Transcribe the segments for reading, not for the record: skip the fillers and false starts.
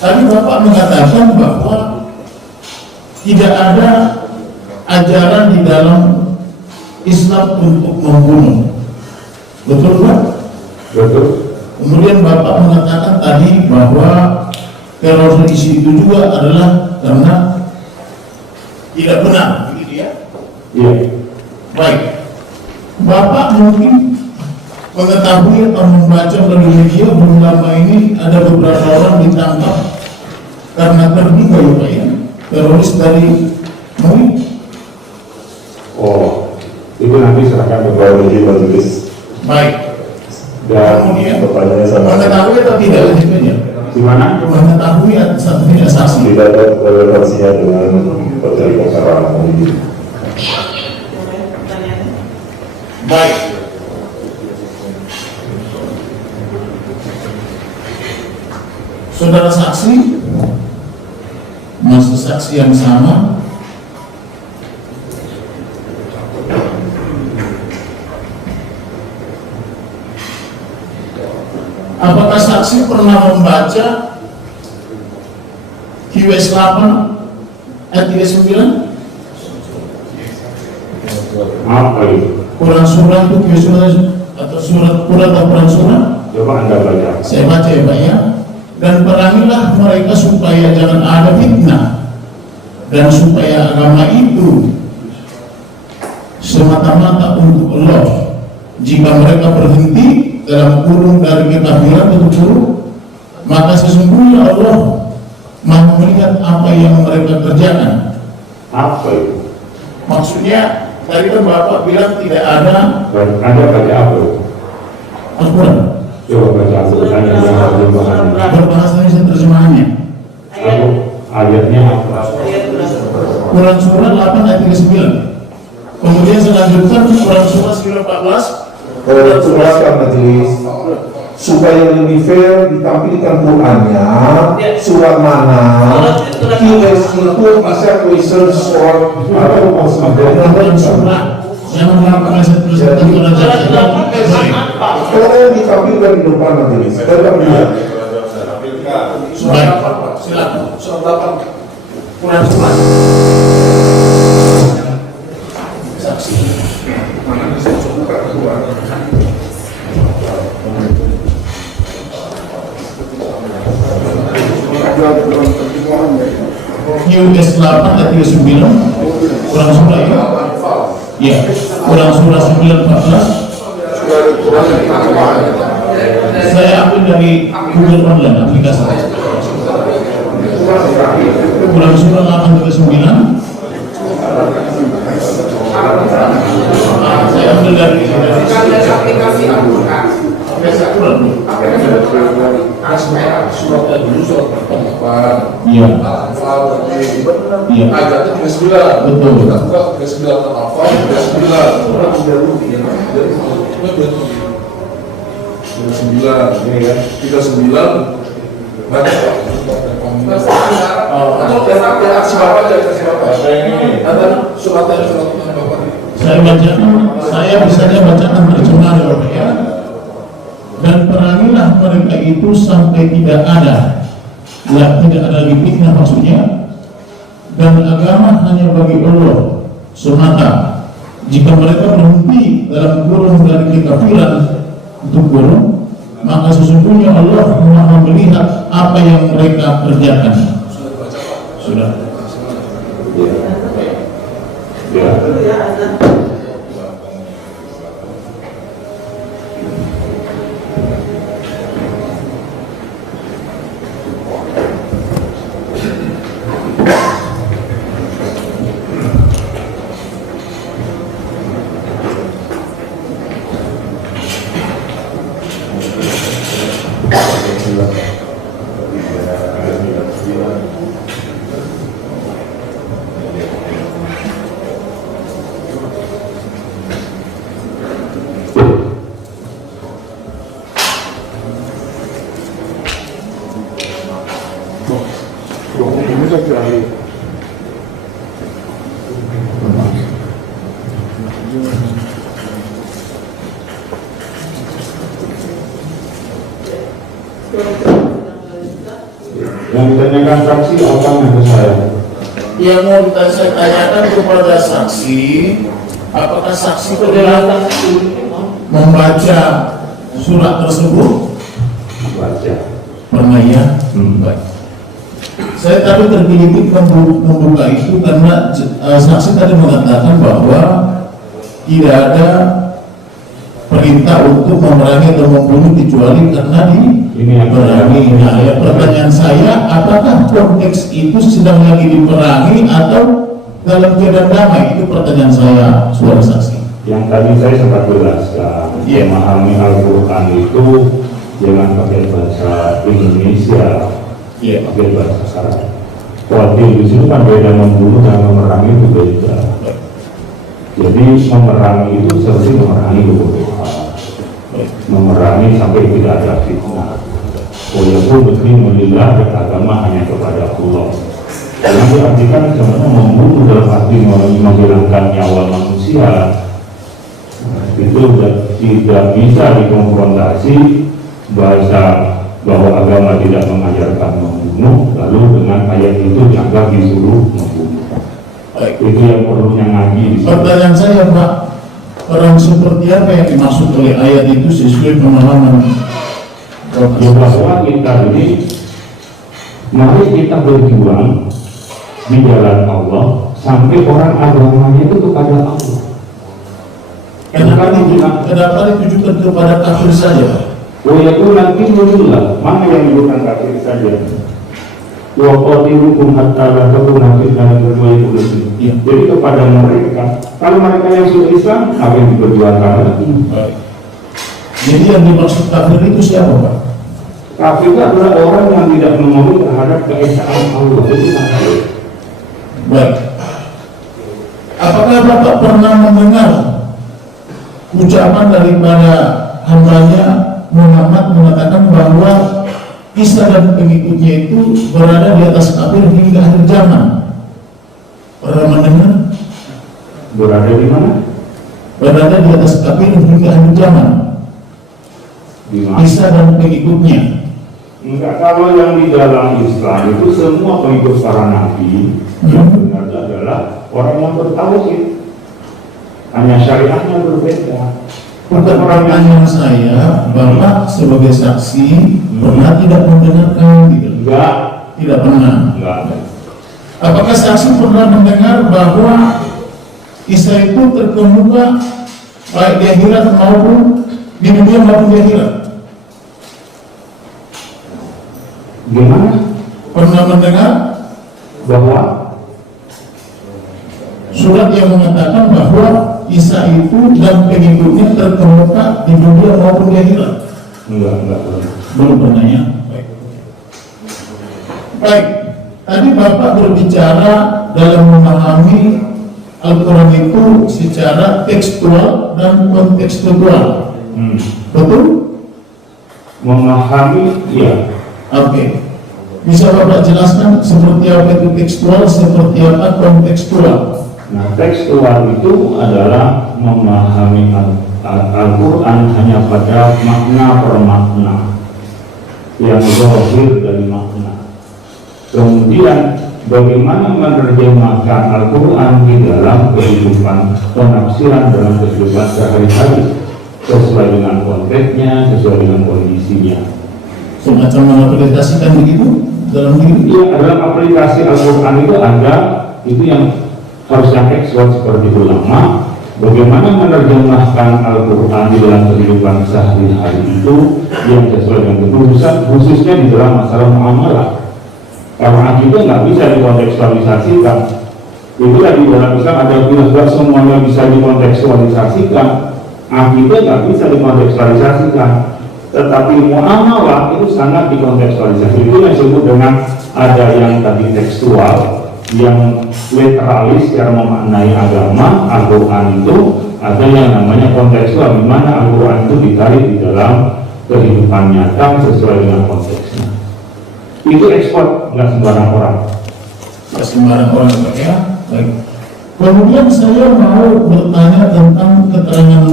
Tadi Bapak mengatakan bahwa tidak ada ajaran di dalam Islam untuk membunuh. Betul Pak? Betul. Kemudian Bapak mengatakan tadi bahwa teroris itu juga adalah karena tidak benar, begitu ya? Iya. Baik. Bapak mungkin mengetahui atau membaca melalui media bahwa lama ini ada beberapa orang ditangkap karena terduga ya Pak ya, teroris dari MUI. Oh, itu nanti serahkan kepada majelis. Baik. Dan Kemudian pertanyaannya sama. mengetahui atau tidak lanjutnya? Di mana? Mengetahui atau tidak saksi? Tidak ada relevansinya dengan materi perkara ini. Baik. Saudara saksi, masih saksi yang sama. Apakah saksi pernah membaca QS 8 ayat 39? Apa itu? Quran surah itu QS atau surat Quran atau Quran surah? Coba Anda baca. Saya baca ya Pak ya. Dan perangilah mereka supaya jangan ada fitnah, dan supaya agama itu semata-mata untuk Allah. Jika mereka berhenti dalam kurung dari kekafiran betul, maka sesungguhnya Allah Maha melihat apa yang mereka kerjakan. Apa itu? Maksudnya tadi kan Bapak bilang tidak ada Anda baca apa itu? Al-Quran. Coba baca Al-Quran yang terjemahannya. Berbahasa Indonesia terjemahannya. Aku ayatnya apa? Quran surah 8 ayat 39. Kemudian selanjutnya Quran surah 14. Teruskan majelis supaya lebih fair ditampilkan Qurannya surat mana QS itu bisa question soal atau Quran surah yang melakukan tulisan kalau ditampilkan di depan majelis tetap dia silakan. Quran surah saksi. QS 8 ayat 39 Quran surah ya? Iya, Quran surah 914. Saya ambil dari Google Online aplikasi. Quran surah 8 ayat 9. Saya ambil dari aplikasi Al-Quran. Iya. Iya. Ayatnya 39. Betul. Kita buka 39 Al-Fal 39. Ini kan 39 baca aksi bapak aja kasih bapak. Ada suratnya bapak. Saya bisanya bacakan terjemahan ya Bapak ya. Dan perangilah mereka itu sampai tidak ada lagi fitnah maksudnya, dan agama hanya bagi Allah semata. Jika mereka berhenti dalam kurung dari kekafiran untuk kurung, maka sesungguhnya Allah Maha melihat apa yang mereka kerjakan. Sudah. Ya. Yang ditanyakan saksi apa yang ke saya? Yang mau saya tanyakan kepada saksi, apakah saksi pernah membaca surat tersebut? Baca. Pernah ya? Baik. Saya tadi tergelitik membuka itu karena saksi tadi mengatakan bahwa tidak ada perintah untuk memerangi atau membunuh kecuali karena diperangi. Nah, ya, pertanyaan saya, apakah konteks itu sedang lagi diperangi atau dalam keadaan damai? Itu pertanyaan saya, saudara saksi. Yang tadi saya sempat jelaskan, memahami Al-Quran itu jangan pakai bahasa Indonesia, pakai bahasa Arab. Qatil di sini kan beda, membunuh dan memerangi itu beda. Jadi memerangi itu seperti memerangi kebodohan, memerangi sampai tidak ada fitnah. Walaupun muslim lillah, beragama hanya kepada Allah. Karena diartikan sebenarnya membunuh dalam arti menghilangkan nyawa manusia, itu tidak bisa dikonfrontasi bahasa bahwa agama tidak mengajarkan membunuh, lalu dengan ayat itu dianggap disuruh membunuh. Itu yang perlunya ngaji. Pertanyaan saya, Pak, orang seperti apa yang dimaksud oleh ayat itu sesuai pemahaman? Ya, bahwa kita ini, mari kita berjuang di jalan Allah sampai orang agamanya itu kepada Allah. Kenapa ditujukan kepada kafir saja? Oh ya, itu nanti menurutlah mana yang bukan kafir saja. Wa qatilukum hatta la takuna fitnatun wa yakuna din. Jadi kepada mereka, kalau mereka yang sudah Islam, apa yang diperjuangkan lagi? Jadi yang dimaksud kafir itu siapa, Pak? Kafir itu adalah orang yang tidak memenuhi terhadap keesaan Allah. Itu kafir. Baik. Apakah Bapak pernah mendengar ucapan daripada hambanya Muhammad mengatakan bahwa Isa dan pengikutnya itu berada di atas kafir hingga akhir zaman? Pernah mendengar? Berada di mana? Berada di atas kafir hingga akhir zaman. Di mana? Isa dan pengikutnya. Enggak, kalau yang di dalam Islam itu semua pengikut para nabi yang benar adalah orang yang bertauhid. Hanya syariatnya berbeda. Pertanyaan saya, Bapak sebagai saksi pernah tidak mendengarkan gitu? Enggak. Tidak pernah. Enggak. Apakah saksi pernah mendengar bahwa Isa itu terkemuka baik di akhirat maupun di dunia maupun di akhirat? Gimana? Pernah mendengar Bahwa surat yang mengatakan bahwa Isa itu dan pengikutnya terkemuka di dunia maupun di akhirat? enggak. Belum pernah ya? Baik. Tadi Bapak berbicara dalam memahami Al-Quran itu secara tekstual dan kontekstual. Betul? Memahami, ya. Oke. Bisa Bapak jelaskan seperti apa itu tekstual, seperti apa kontekstual? Nah, tekstual itu adalah memahami Al-Quran hanya pada makna per makna yang zahir dari makna. Kemudian bagaimana menerjemahkan Al-Quran di dalam kehidupan, penafsiran dalam kehidupan sehari-hari sesuai dengan konteksnya, sesuai dengan kondisinya. Semacam mengaplikasikan begitu dalam diri? Iya, dalam aplikasi Al-Quran itu ada, itu yang harusnya ekspor seperti ulama. Bagaimana menerjemahkan Al-Quran di dalam kehidupan sehari-hari itu yang sesuai dengan keputusan, khususnya di dalam masalah muamalah. Karena itu nggak bisa dikontekstualisasikan. Itulah di dalam Islam ada bilang semuanya bisa dikontekstualisasikan. Akidah nggak bisa dikontekstualisasikan. Tetapi muamalah itu sangat dikontekstualisasi. Itu yang disebut dengan ada yang tadi tekstual, yang literalis secara memaknai agama Al-Quran itu, ada yang namanya kontekstual, di mana Al-Quran itu ditarik di dalam kehidupan nyata sesuai dengan konteksnya. Itu ekspor, nggak sembarang orang. Nggak sembarang orang ya. Baik. Kemudian saya mau bertanya tentang keterangan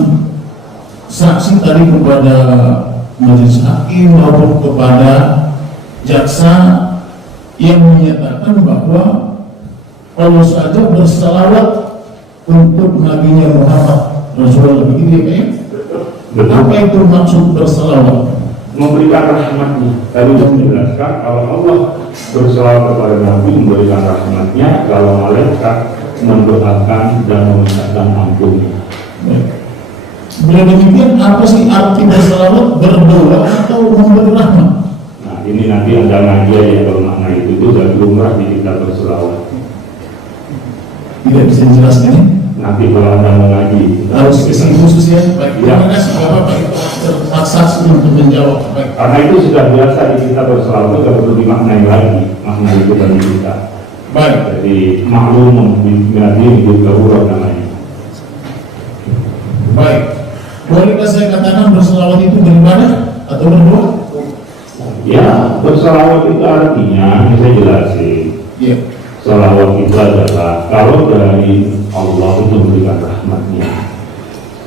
saksi tadi kepada majelis hakim maupun kepada jaksa yang menyatakan bahwa Allah saja berselawat untuk Nabi Muhammad Rasulullah, begitu ya Pak ya? Apa itu maksud berselawat? Memberikan rahmatnya. Tadi saya menjelaskan kalau Allah berselawat kepada Nabi memberikan rahmatnya, kalau malaikat mendoakan dan memintakan ampunnya. Bila demikian, apa sih arti berselawat? Berdoa atau memberi rahmat? Nah ini nanti ada ngaji ya kalau makna itu dari lumrah di kitab berselawat. Tidak bisa dijelaskan ya? Nanti kalau anda mengaji Harus sesi khusus ya? Baik, Ya. terima kasih Bapak itu saksi untuk menjawab. Baik. karena itu sudah biasa di kitab berselawat, tidak perlu dimaknai lagi makna itu bagi kita. Baik. Jadi maklum menjadi hidup darurat namanya. Baik. Bolehkah saya katakan berselawat itu beribadah atau berdoa? Ya, berselawat itu artinya, saya jelasin. Iya. Selawat itu adalah kalau dari Allah itu memberikan rahmatnya,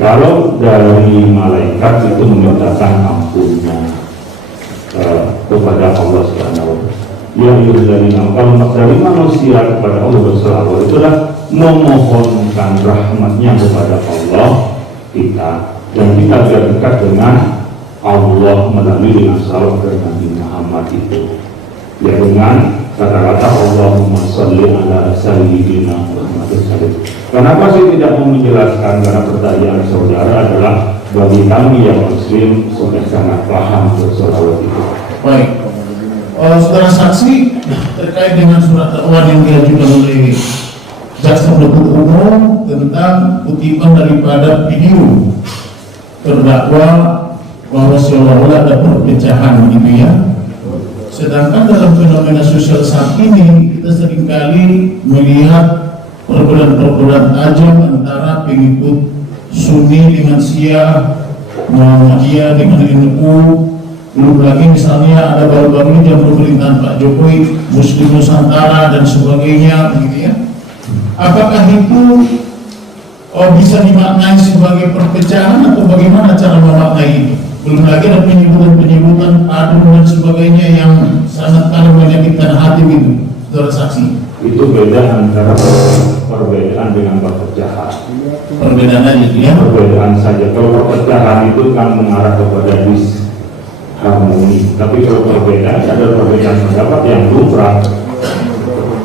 kalau dari malaikat itu memintakan ampunnya kepada Allah Subhanahu wa Ta'ala. Ya itu kalau dari manusia kepada Allah berselawat itu adalah memohonkan rahmatnya kepada Allah kita, dan kita biar dekat dengan Allah melalui dengan salawat kepada Nabi Muhammad itu. Ya dengan kata-kata Allahumma sholli ala sayyidina Muhammadin sallallahu. Kenapa sih tidak mau menjelaskan? Karena pertanyaan saudara adalah bagi kami yang muslim sudah sangat paham berselawat itu. Baik. Saudara saksi terkait dengan surat dakwaan yang diajukan oleh jaksa penuntut umum tentang kutipan daripada video terdakwa bahwa seolah-olah ada perpecahan gitu ya. Sedangkan dalam fenomena sosial saat ini kita seringkali melihat perbedaan-perbedaan tajam antara pengikut Sunni dengan Syiah, Muhammadiyah dengan NU. Belum lagi misalnya ada baru-baru ini pemerintahan Pak Jokowi, Muslim Nusantara dan sebagainya, begitu ya. Apakah itu bisa dimaknai sebagai perpecahan atau bagaimana cara memaknai itu? Belum lagi ada penyebutan-penyebutan adun dan sebagainya yang sangat kali menyakitkan hati itu, saudara saksi. Itu beda antara perbedaan dengan perpecahan. Perbedaan aja ya. Perbedaan saja. Kalau perpecahan itu kan mengarah kepada disharmoni, tapi kalau perbedaan ada perbedaan pendapat yang lumrah.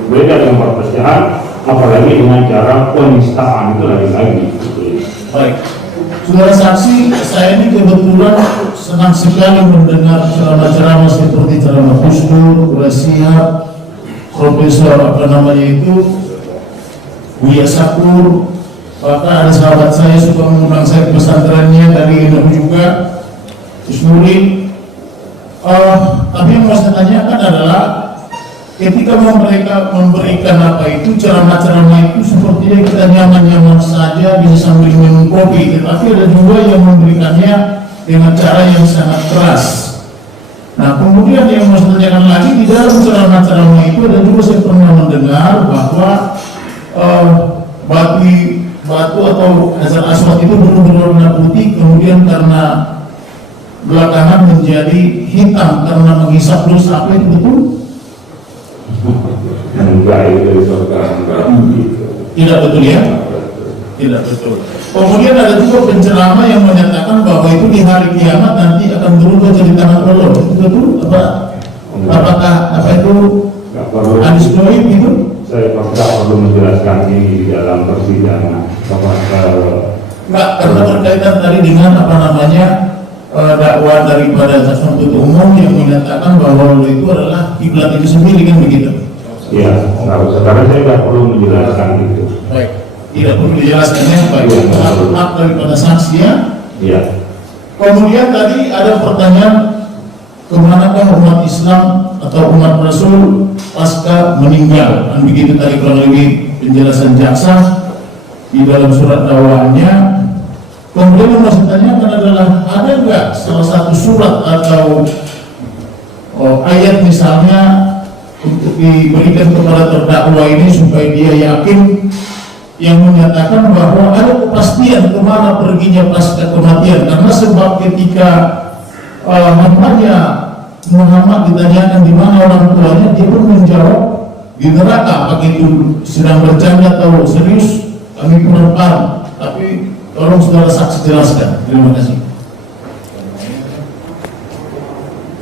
Beda dengan perpecahan, apalagi dengan cara penistaan itu lagi-lagi. Baik, saudara saksi, saya ini kebetulan senang sekali mendengar ceramah-ceramah seperti ceramah Gus Dur, Syihab, Profesor Buya Sakur. Bahkan ada sahabat saya suka mengundang saya ke pesantrennya dari NU juga, Gus Nuri. Tapi yang mau saya tanyakan adalah ketika mereka memberikan ceramah-ceramah itu sepertinya kita nyaman-nyaman saja bisa sambil minum kopi, tetapi ada juga yang memberikannya dengan cara yang sangat keras. Nah kemudian yang mau saya tanyakan lagi, di dalam ceramah-ceramah itu ada juga saya pernah mendengar bahwa batu atau Hajar Aswad itu dulu berwarna putih, kemudian karena belakangan menjadi hitam karena menghisap dosa. Apa itu betul? Enggak, itu Tidak betul ya? Tidak betul. Kemudian ada juga penceramah yang menyatakan bahwa itu di hari kiamat nanti akan berubah jadi tangan Allah. Itu betul? Apakah itu hadis doib itu? Saya perlu menjelaskan ini di dalam persidangan. Enggak, karena berkaitan tadi dengan dakwah daripada jaksa penuntut umum yang menyatakan bahwa itu adalah kiblat itu sendiri, kan begitu? Ya, sekarang saya tidak perlu menjelaskan itu. Baik, tidak perlu dijelaskannya, baik. Hak daripada saksi ya. Ya. Kemudian tadi ada pertanyaan, kemanakah umat Islam atau umat Rasul pasca meninggal? Dan begitu tadi kurang lebih penjelasan jaksa di dalam surat dakwaannya. Kemudian yang mau saya tanyakan adalah, ada nggak salah satu surat atau ayat misalnya untuk diberikan kepada terdakwa ini supaya dia yakin, yang menyatakan bahwa ada kepastian kemana perginya pasca kematian? Karena sebab ketika Muhammad ditanyakan di mana orang tuanya, dia pun menjawab jawab di neraka, apakah itu sedang bercanda atau serius, kami kurang paham. Tapi tolong saudara saksi jelaskan. Terima kasih.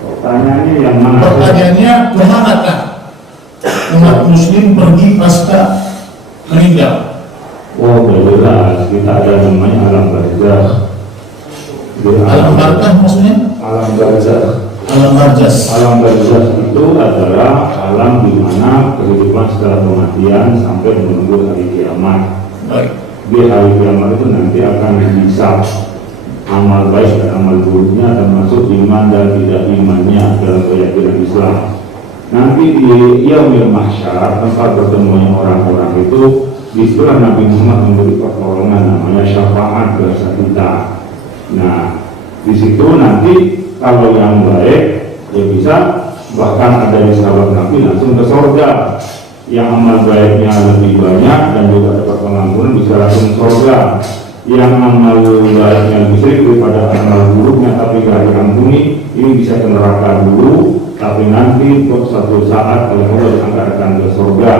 Pertanyaannya yang mana? Pertanyaannya, kemanakah umat muslim pergi pasca meninggal? Oh, jelas kita ada namanya alam barzah. Alam barzah maksudnya? Alam barzah. Alam barzah. Alam barzah itu adalah alam di mana kehidupan setelah kematian sampai menunggu hari kiamat. Baik. Di hari kiamat itu nanti akan dihisab amal baik dan amal buruknya, termasuk iman dan tidak imannya dalam keyakinan Islam. Nanti di yaumil mahsyar, tempat bertemunya orang-orang itu, disitulah Nabi Muhammad memberi pertolongan namanya syafaat berasa kita. Nah, di situ nanti kalau yang baik ya bisa, bahkan ada yang sahabat Nabi langsung ke surga. Yang amal baiknya lebih banyak dan juga dapat pengampunan bisa langsung ke surga. Yang amal baiknya lebih sedikit daripada amal buruknya tapi gak diampuni, ini bisa ke neraka dulu, tapi nanti untuk satu saat oleh Allah diangkatkan ke surga.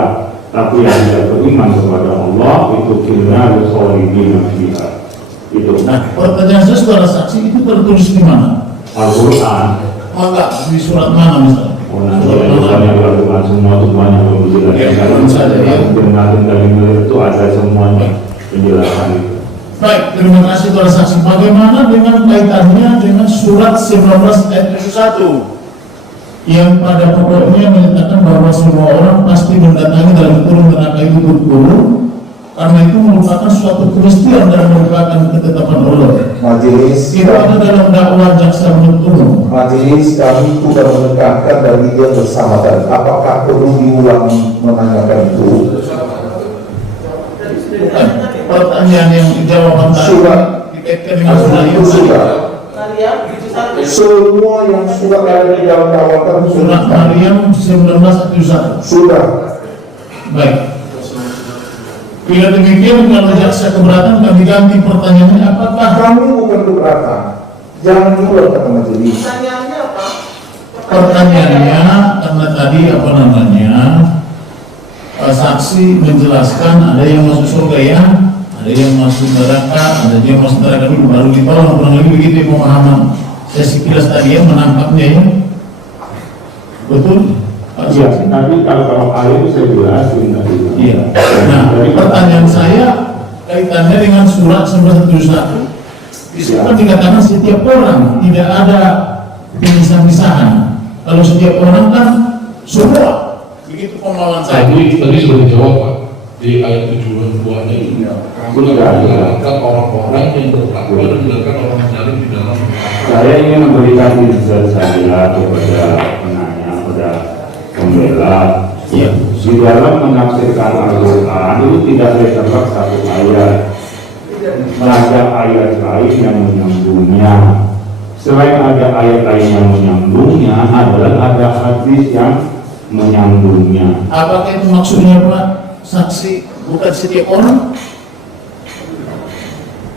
Tapi yang tidak beriman kepada Allah itu kira solihin fiha. Itu. Nah, pertanyaan saya, saudara saksi, itu tertulis di mana? Al-Quran. Oh enggak, di surat mana misalnya? Oh, nanti yang Al-Quran semua itu banyak yang menjelaskan. Ya, Al-Quran saja, ya. Dengan itu ada semuanya penjelasan itu. Baik, terima kasih saudara saksi. Bagaimana dengan kaitannya dengan surat 19 ayat 71 yang pada pokoknya menyatakan bahwa semua orang pasti mendatangi dalam kurung neraka itu berkurung, karena itu merupakan suatu peristiwa dan merupakan ketetapan Allah. Majelis, Itu ada dalam dakwah jaksa penuntut umum. majelis kami sudah menekankan dan dia bersama tadi. Apakah perlu diulangi menanyakan itu? Bukan. Pertanyaan yang jawaban tadi dikaitkan dengan surat Itu itu. sudah. Semua yang sudah ada di dalam dakwah Surat Maryam 19:1. sudah. Baik. Bila demikian, kalau jaksa keberatan kami ganti pertanyaannya, apakah Kami bukan keberatan. Jangan diulang kata majelis. pertanyaannya karena tadi saksi menjelaskan ada yang masuk surga ya, ada yang masuk neraka, ada yang masuk neraka dulu baru ditolong, kurang lebih begitu ya pemahaman saya sekilas tadi ya menangkapnya ya. Betul? Pak Iya, Saksi? tapi kalau ayat itu saya jelasin tadi. Iya. Nah, pertanyaan saya kaitannya dengan surat 1971. Di situ kan dikatakan setiap orang, tidak ada pisah-pisahan. Kalau setiap orang kan semua. Begitu pemahaman saya. Tadi sudah dijawab Pak di ayat 72-nya itu. Mengatakan orang-orang yang bertakwa dan mengatakan orang zalim di dalam. Saya ingin memberikan insight saya kepada penanya, kepada pembela. Iya. Di dalam menafsirkan Al-Quran itu tidak terdapat satu ayat. Ada ayat lain yang menyambungnya. Selain ada ayat lain yang menyambungnya, adalah ada hadis yang menyambungnya. Apakah itu maksudnya Pak Saksi? Bukan setiap orang?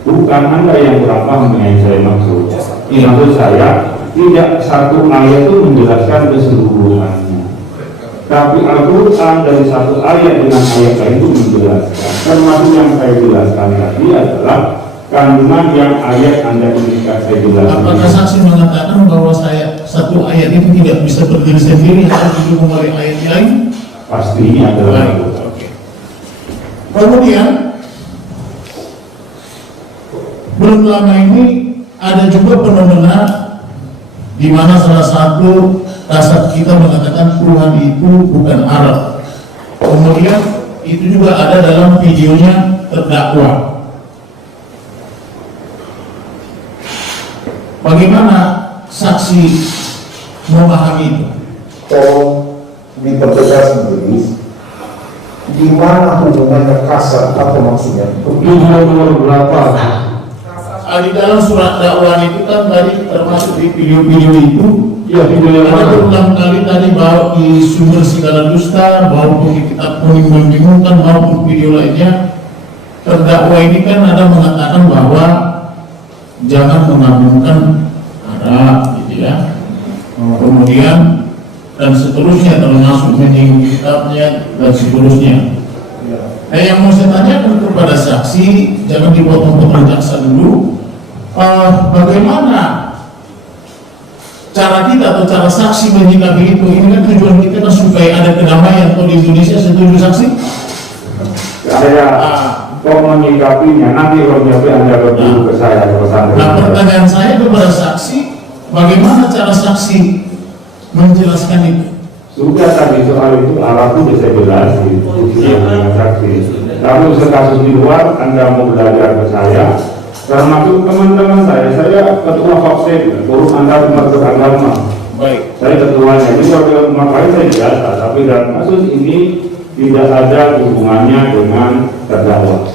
Bukan Anda yang kurang paham dengan yang saya maksud. Maksud saya, tidak satu ayat itu menjelaskan keseluruhannya. Tapi Al-Quran dari satu ayat dengan ayat lain itu menjelaskan. Termasuk yang saya jelaskan tadi adalah kandungan yang ayat Anda inginkan saya jelaskan. Apakah Saksi mengatakan bahwa satu ayat itu tidak bisa berdiri sendiri, harus didukung oleh ayat lain? Pastinya adalah Baik. Oke. Kemudian belum lama ini ada juga fenomena di mana salah satu kasat kita mengatakan Tuhan itu bukan Arab. Kemudian itu juga ada dalam videonya terdakwa. Bagaimana saksi memahami itu? Tolong dipertegas majelis. Di mana hubungannya kasar atau maksudnya? nomor berapa? Di dalam surat dakwaan itu kan tadi termasuk di video-video itu Ya, video yang ada mana? berulang kali tadi bahwa di sumber segala dusta, maupun di kitab kuning membingungkan, maupun video lainnya terdakwa ini kan ada mengatakan bahwa jangan mengagungkan Arab gitu ya. Kemudian dan seterusnya, termasuk menyinggung kitabnya dan seterusnya. Nah, yang mau saya tanyakan kepada saksi, jangan dipotong-potong jaksa dulu, bagaimana cara kita atau cara saksi menyikapi itu? Ini kan tujuan kita kan supaya ada kedamaian. Atau di Indonesia, setuju saksi? Saya kok menyikapinya, nanti kalau nyampe Anda berdua ke saya ke pesantren. Nah, pertanyaan saya kepada saksi, bagaimana cara saksi menjelaskan itu? Sudah tadi soal itu Arab itu saya jelasin dengan saksi. Tapi untuk kasus di luar Anda mau belajar ke saya, termasuk teman-teman saya ketua FOXED, Forum Antar Umat Beragama. Baik. Saya ketuanya, jadi kalau makanya saya biasa, tapi dalam kasus ini tidak ada hubungannya dengan terdakwa.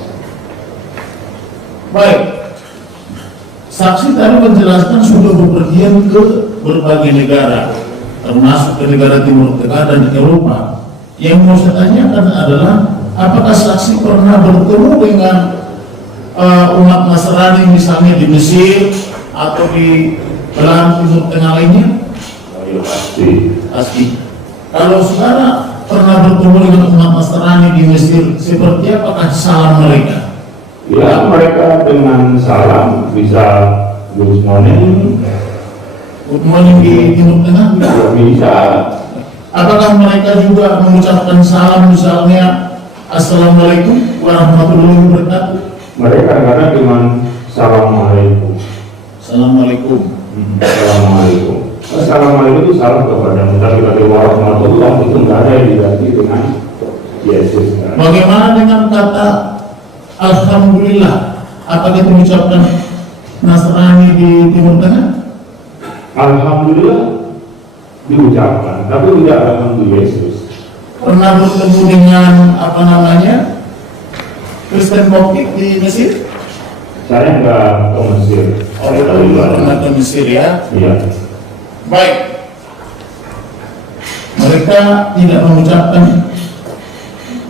Baik. Saksi tadi menjelaskan sudah bepergian ke berbagai negara, termasuk ke negara Timur Tengah dan Eropa. Yang mau saya tanyakan adalah, apakah saksi pernah bertemu dengan umat Nasrani misalnya di Mesir atau di belahan Timur Tengah lainnya? Oh, ya pasti. Pasti. Kalau saudara pernah bertemu dengan umat Nasrani di Mesir, seperti apakah salam mereka? Ya, mereka dengan salam bisa good morning, Good morning di Timur Tengah? bisa. Apakah mereka juga mengucapkan salam misalnya Assalamualaikum warahmatullahi wabarakatuh? Mereka kadang cuma assalamualaikum. Assalamualaikum. Assalamualaikum. Assalamualaikum itu salam kepada kita, kita warahmatullah itu nggak ada yang diganti dengan Yesus. Kan? Bagaimana dengan kata Alhamdulillah? Apakah itu mengucapkan Nasrani di Timur Tengah? Alhamdulillah diucapkan, tapi tidak ada untuk Yesus. Pernah bertemu dengan apa namanya Kristen Koptik di Mesir? Saya nggak ke Mesir. Oh, Saya dari luar. pernah ke Mesir ya? Iya. Baik. Mereka tidak mengucapkan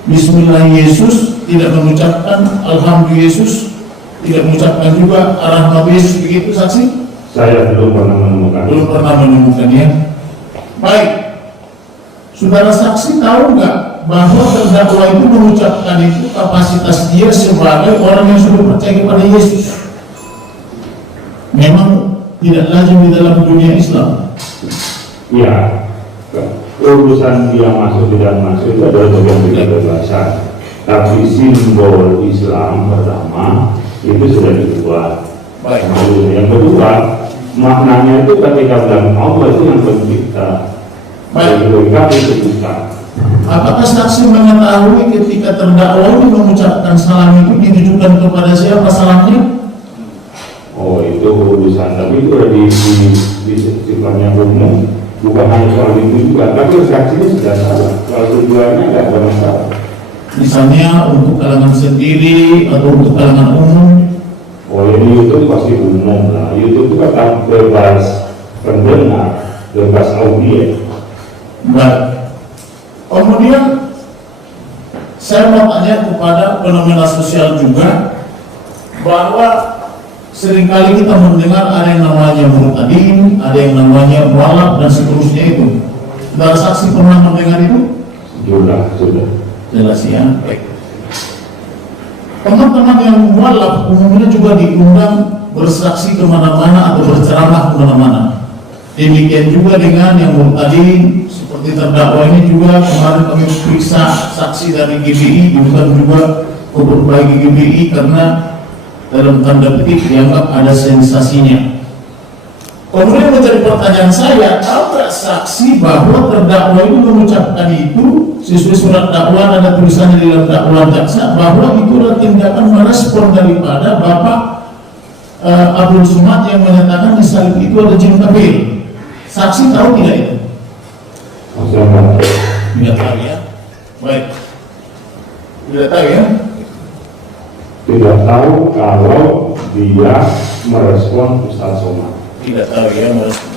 Bismillah Yesus, tidak mengucapkan Alhamdulillah Yesus, tidak mengucapkan juga Arahmat Yesus, begitu saksi? Saya belum pernah menemukan. Belum pernah menemukannya. Baik. Saudara saksi tahu nggak bahwa terdakwa itu mengucapkan itu kapasitas dia sebagai orang yang sudah percaya kepada Yesus? Memang tidak lazim di dalam dunia Islam. Ya, urusan dia masuk tidak masuk itu adalah bagian dari kebebasan. Tapi simbol Islam pertama itu sudah diubah. Baik. Yang kedua, maknanya itu ketika bilang Allah itu yang pencipta. Baik. Kami itu bukan. Apakah saksi mengetahui ketika terdakwa ini mengucapkan salam itu ditujukan kepada siapa salamnya? Oh, itu urusan, tapi itu ada di sifatnya umum, bukan hanya soal itu juga. Tapi saksi ini sudah salah. Kalau tujuannya tidak ada masalah. Misalnya untuk kalangan sendiri atau untuk kalangan umum? Oh, ini YouTube pasti umum lah. YouTube itu kan bebas pendengar, bebas audio. Baik. Kemudian saya mau tanya kepada fenomena sosial juga, bahwa seringkali kita mendengar ada yang namanya murtadin, ada yang namanya mualaf dan seterusnya itu. Saudara saksi pernah mendengar itu? Sudah. Jelas ya. Baik. Teman-teman yang mualaf umumnya juga diundang bersaksi kemana-mana atau berceramah kemana-mana. Demikian juga dengan yang murtadin, seperti terdakwa ini juga kemarin kami periksa saksi dari GBI, diundang juga ke berbagai GBI karena dalam tanda petik dianggap ada sensasinya. Kemudian menjadi pertanyaan saya, tahu nggak saksi bahwa terdakwa itu mengucapkan itu sesuai surat dakwaan, ada tulisannya di dalam dakwaan jaksa bahwa itu adalah tindakan merespon daripada Bapak Abdul Somad yang menyatakan di salib itu ada jin kafir. Saksi tahu tidak itu? Tidak tahu ya. Baik. Tidak tahu ya. Tidak tahu kalau dia merespon Ustaz Somad. Tidak tahu ya merespon.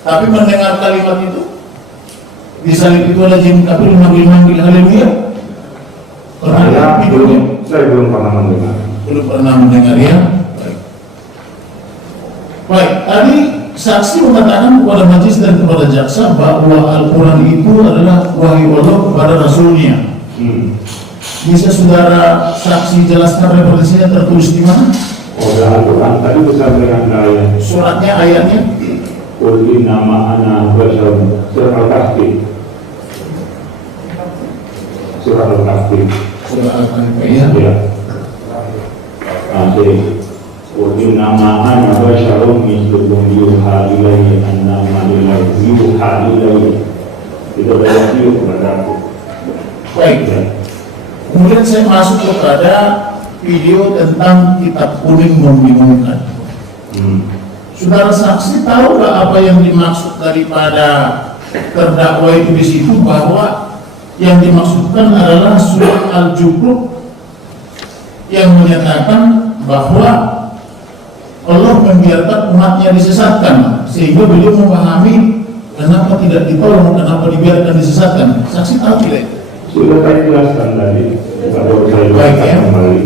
Tapi mendengar kalimat itu, di salib itu ada jin kafir manggil-manggil haleluya. Saya belum pernah mendengar. Belum pernah mendengar ya. Baik. Baik. Tadi saksi mengatakan kepada majelis dan kepada jaksa bahwa Al-Quran itu adalah wahyu Allah kepada Rasulnya. Bisa saudara saksi jelaskan referensinya tertulis di mana? Al-Quran tadi disampaikan ayat. Suratnya, ayatnya? Qul innama ana basyarun. Surah Al-Kahfi. Surah Al-Kahfi. Surah Al-Kahfi, ya. Ya. Asik. Qul innama ana basyarun mislukum yuha ilayya annama yuha ilayya. Itu adalah wahyu kepada aku. Baik. Ya. Kemudian saya masuk kepada video tentang kitab kuning membingungkan. Saudara saksi tahu nggak apa yang dimaksud daripada terdakwa itu di situ, bahwa yang dimaksudkan adalah surat Al-Zukhruf yang menyatakan bahwa Allah membiarkan umatnya disesatkan, sehingga beliau memahami kenapa tidak ditolong, kenapa dibiarkan disesatkan. Saksi tahu tidak? Sudah saya jelaskan tadi. Kalau saya Baik, ya. kembali.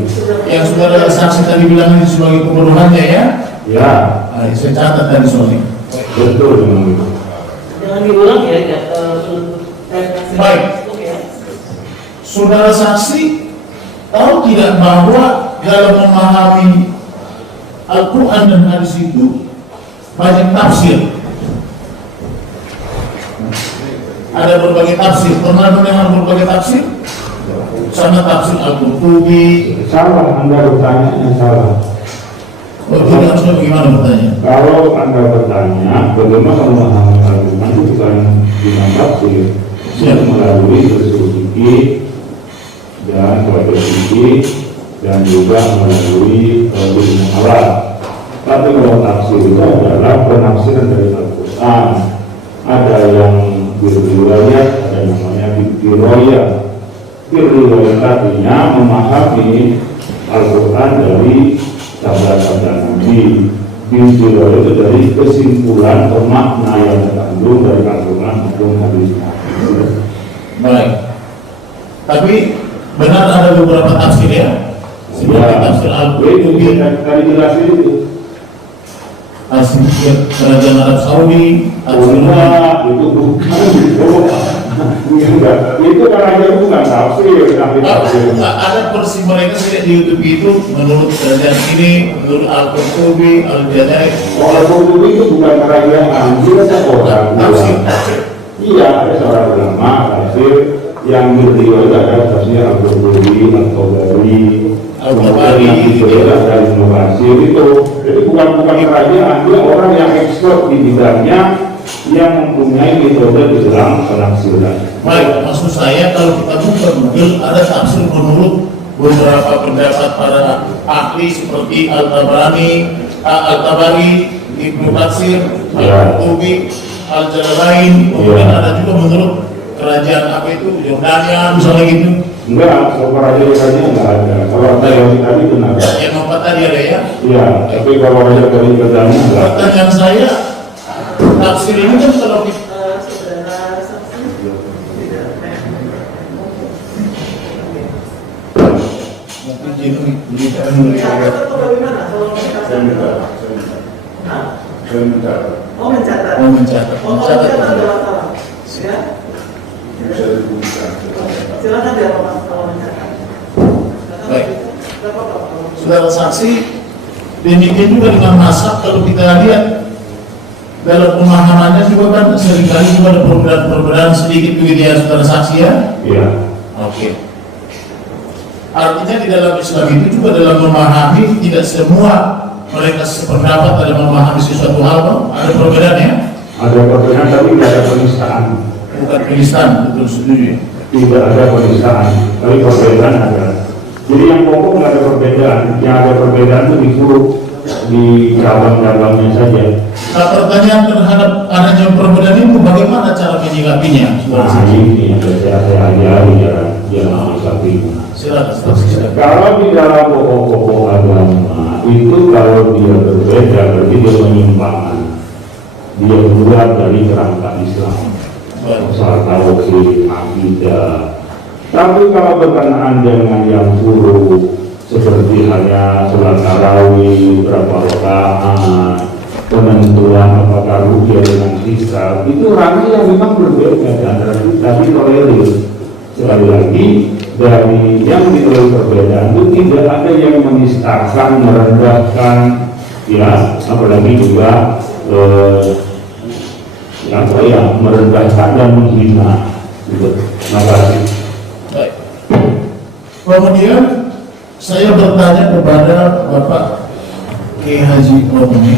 Yang saudara saksi tadi bilang itu sebagai kebodohannya, ya? Ya, Nah, saya catat tadi soalnya. betul memang itu. Jangan diulang ya. Baik. Saudara saksi tahu tidak bahwa dalam memahami Al-Quran dan hadis itu banyak tafsir. Ada berbagai tafsir. Pernah mendengar berbagai tafsir? Sama tafsir Al-Qurtubi. Salah, Anda bertanya yang salah. Oh, tidak, harusnya bagaimana bertanya? Kalau Anda bertanya bagaimana memahami Al-Quran itu bukan dengan tafsir, Siap. melalui usul fikih dan qawaid fikih dan juga melalui ilmu alat. Tapi kalau tafsir itu adalah penafsiran dari Al-Quran. Ada yang berriwayat, ada namanya riwayat. Riwayat artinya memahami Al-Quran dari sabda-sabda Nabi. Riwayat itu dari kesimpulan atau makna yang terkandung dari Al-Quran maupun hadis. Baik. Tapi benar ada beberapa tafsir, ya? Seperti tafsir Itu Al-Qurtubi, tadi jelasin itu. tafsir Kerajaan Arab Saudi, tafsir Itu bukan. Itu kan aja bukan tafsir, tapi tafsir. ada versi mereka saya di YouTube itu menurut kerajaan ini, menurut Al-Qurtubi, Al-Jazari. Al-Qurtubi itu bukan kerajaan, dia seorang Tafsir. Iya, ada seorang ulama tafsir yang berdiriwayat ada tafsir Al-Qurtubi, Al-Tabari, Al-Tabari, ada inovasi itu. Jadi bukan kerajaan, dia orang yang ekspert di bidangnya, yang mempunyai metode di dalam penafsiran. Baik, maksud saya kalau kita buka Google ada tafsir menurut beberapa pendapat para ahli seperti Al-Tabari, Ibnu Katsir, Al-Qurtubi, Al-Jalalain, kemudian ada juga menurut kerajaan apa itu, Yordania misalnya gitu. Enggak, kalau kerajaan enggak ada. Kalau ada yang tadi benar. Yang empat tadi ada, ya. Iya, tapi kalau raja dari kerajaan enggak. Pertanyaan saya, tafsir ini kan kalau kita Saudara saksi tidak Oh mencatat. mencatat. Oh mencatat adalah salah. Ya. Silakan dia kalau mencatat. Baik. Saudara saksi, demikian juga dengan masak. Kalau kita lihat dalam pemahamannya juga kan seringkali juga ada perbedaan sedikit begitu, ya saudara saksi, ya. Iya. Oke. Artinya di dalam Islam itu juga dalam memahami tidak semua mereka sependapat dalam memahami sesuatu hal, Pak. Ada perbedaannya. Ada perbedaan tapi tidak ada penistaan. Bukan penistaan, betul, setuju. Tidak ada penistaan, tapi perbedaan ada. Jadi yang pokok nggak ada perbedaan. Yang ada perbedaan itu di huruf, di cabang-cabangnya saja. Nah, pertanyaan terhadap adanya perbedaan itu bagaimana cara menyikapinya? Nah ini yang saya ajari jalan menyikapinya. Silakan, silakan. Kalau di dalam pokok-pokok agama itu kalau dia berbeda berarti dia menyimpang. Dia keluar dari kerangka Islam. Soal tauhid, akidah. Tapi kalau berkenaan dengan yang buruk seperti hanya sholat tarawih berapa rakaat, penentuan apakah rupiah dengan hisab itu ranah yang memang berbeda di antara kita ditolerir. Sekali lagi dari yang ditolerir perbedaan itu tidak ada yang menistakan, merendahkan, ya apalagi juga merendahkan dan menghina. Terima kasih. Baik. Kemudian saya bertanya kepada Bapak Kiai Haji Omni.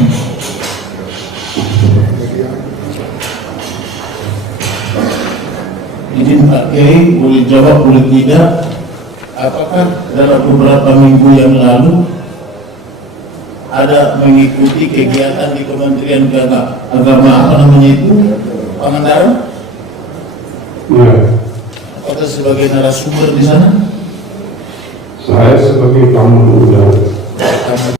Izin Pak Kiai, boleh jawab boleh tidak, apakah dalam beberapa minggu yang lalu ada mengikuti kegiatan di Kementerian Agama apa namanya itu, Pangandaran? Iya, Apakah sebagai narasumber di sana? saya sebagai tamu udara. Tamu